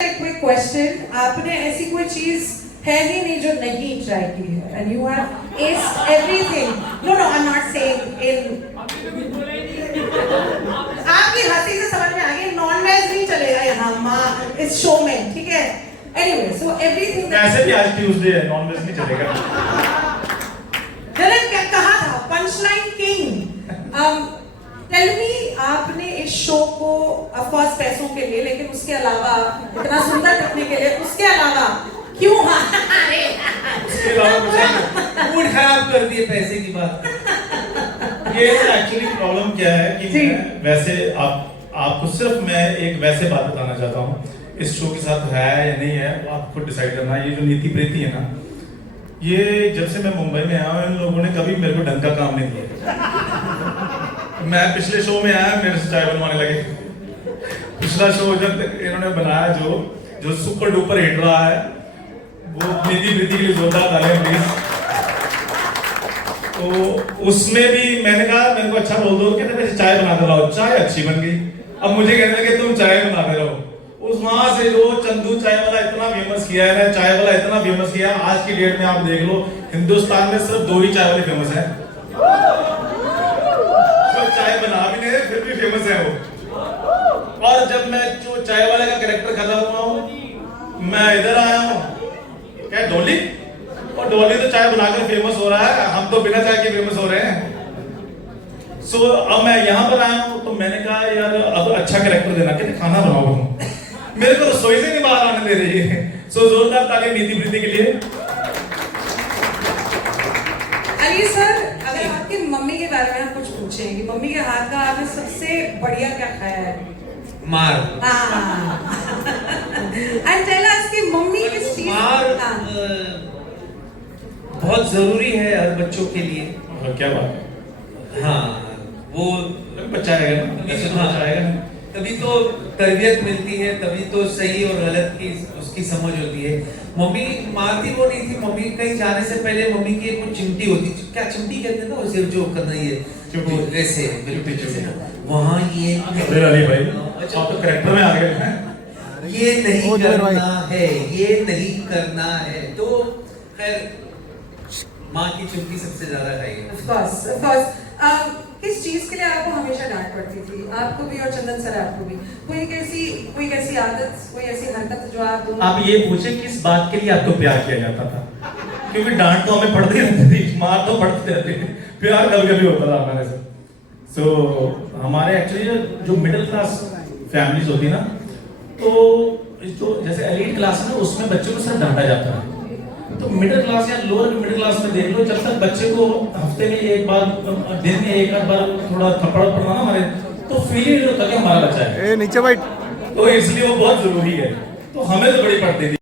Quick question, आपने ऐसी कोई चीज है ही नहीं जो नहीं ट्राई की है and you have aced everything. No, I'm not saying in. आपकी हंसी से समझ में आ गया नॉन वेज नहीं चलेगा यहाँ माँ इस शो में, ठीक है? Anyway, so everything. ऐसे भी आज ट्यूसडे है, नॉन वेज नहीं चलेगा। मैंने क्या कहा था? Punchline king. टेल मी, आपने इस शो को ऑफ कोर्स पैसों के लिए, लेकिन उसके अलावा इतना सुंदर दिखने के लिए, उसके अलावा क्यों? उसके अलावा मूड खराब कर दिए पैसे की बात। ये एक्चुअली प्रॉब्लम क्या है कि मैं वैसे आपको सिर्फ मैं एक वैसे बात बताना चाहता हूँ, इस शो के साथ है या नहीं है वो आप खुद डिसाइड करना। ये जो नीति प्रीति है ना, ये जब से मैं मुंबई में आया हूँ इन लोगों ने कभी मेरे को ढंग का काम नहीं दिया। मैं पिछले शो में आया, मेरे से चाय बनवाने लगे। पिछला शो जब इन्होंने बनाया जो सुपर डुपर हिट रहा है, वो नीति प्रीति के लिए जोरदार तालियां प्लीज। तो उसमें भी मैंने कहा मेरे को अच्छा बोल दो, कहते मैं चाय बना दे रहा हूँ, चाय अच्छी बन गई। अब मुझे कहने लगे तुम चाय बना दे रहो। उस वहां से जो चंदू चाय वाला इतना फेमस किया है ना, चाय वाला इतना फेमस किया, आज की डेट में आप देख लो हिंदुस्तान में सिर्फ 2 ही चाय वाले फेमस है। चाय बना भी नहीं फिर भी फेमस है वो। और जब मैं जो चाय वाले का कैरेक्टर खत्म हुआ हूँ, मैं इधर आया हूँ क्या डोली, और डोली तो चाय बनाकर फेमस हो रहा है, हम तो बिना चाय के फेमस हो रहे हैं। सो अब मैं यहाँ पर आया हूँ तो मैंने कहा यार अब अच्छा कैरेक्टर देना, कहते खाना बनाओ। मेरे को रसोई से नहीं बाहर आने दे रही है। सो जोरदार तालियां नीति प्रीति के लिए। अली सर, अगर आपकी मम्मी के बारे में आप कुछ पूछें कि मम्मी के हाथ का आपने सबसे बढ़िया क्या खाया है? मार। एंड टेल अस कि मम्मी किस चीज मार बहुत जरूरी है हर बच्चों के लिए। क्या बात है। हाँ, वो बच्चा आएगा ना, ऐसे तो बच्चा आएगा ना। तभी तो तरबियत मिलती है, तभी तो सही और गलत की उसकी समझ होती है। मम्मी मारती वो नहीं थी, मम्मी कहीं जाने से पहले मम्मी की एक चिमटी होती, क्या चिमटी कहते हैं ना उसे जो करना ये ऐसे वहाँ ये अली भाई आप तो कैरेक्टर में आ गए हैं। ये नहीं करना है, ये नहीं करना है। तो खैर माँ की चिमटी सबसे ज्यादा खाई। Of course. किस चीज के लिए आपको हमेशा डांट पड़ती थी? आपको भी और चंदन सर आपको भी। कोई कैसी आदत, कोई ऐसी हरकत जो आप दोनों। आप ये पूछे किस बात के लिए आपको प्यार किया जाता था? क्योंकि डांट तो हमें पड़ती रहती थी, मार तो पड़ती रहती थी, प्यार कभी-कभी होता था हमारे से। सो हमारे एक्चुअली जो मिडिल क्लास फैमिलीज होती ना, तो जो जैसे एलीट क्लास है ना उसमें बच्चों को सिर्फ डांटा जाता है। तो मिडिल क्लास या लोअर मिडिल क्लास में देख लो, जब तक बच्चे को हफ्ते में एक बार, दिन में एक बार थोड़ा थप्पड़ पड़ना ना हमारे, तो फील होता है कि हमारा बच्चा है। नीचे बैठ। तो इसलिए वो बहुत जरूरी है। तो हमें तो बड़ी पड़ती थी।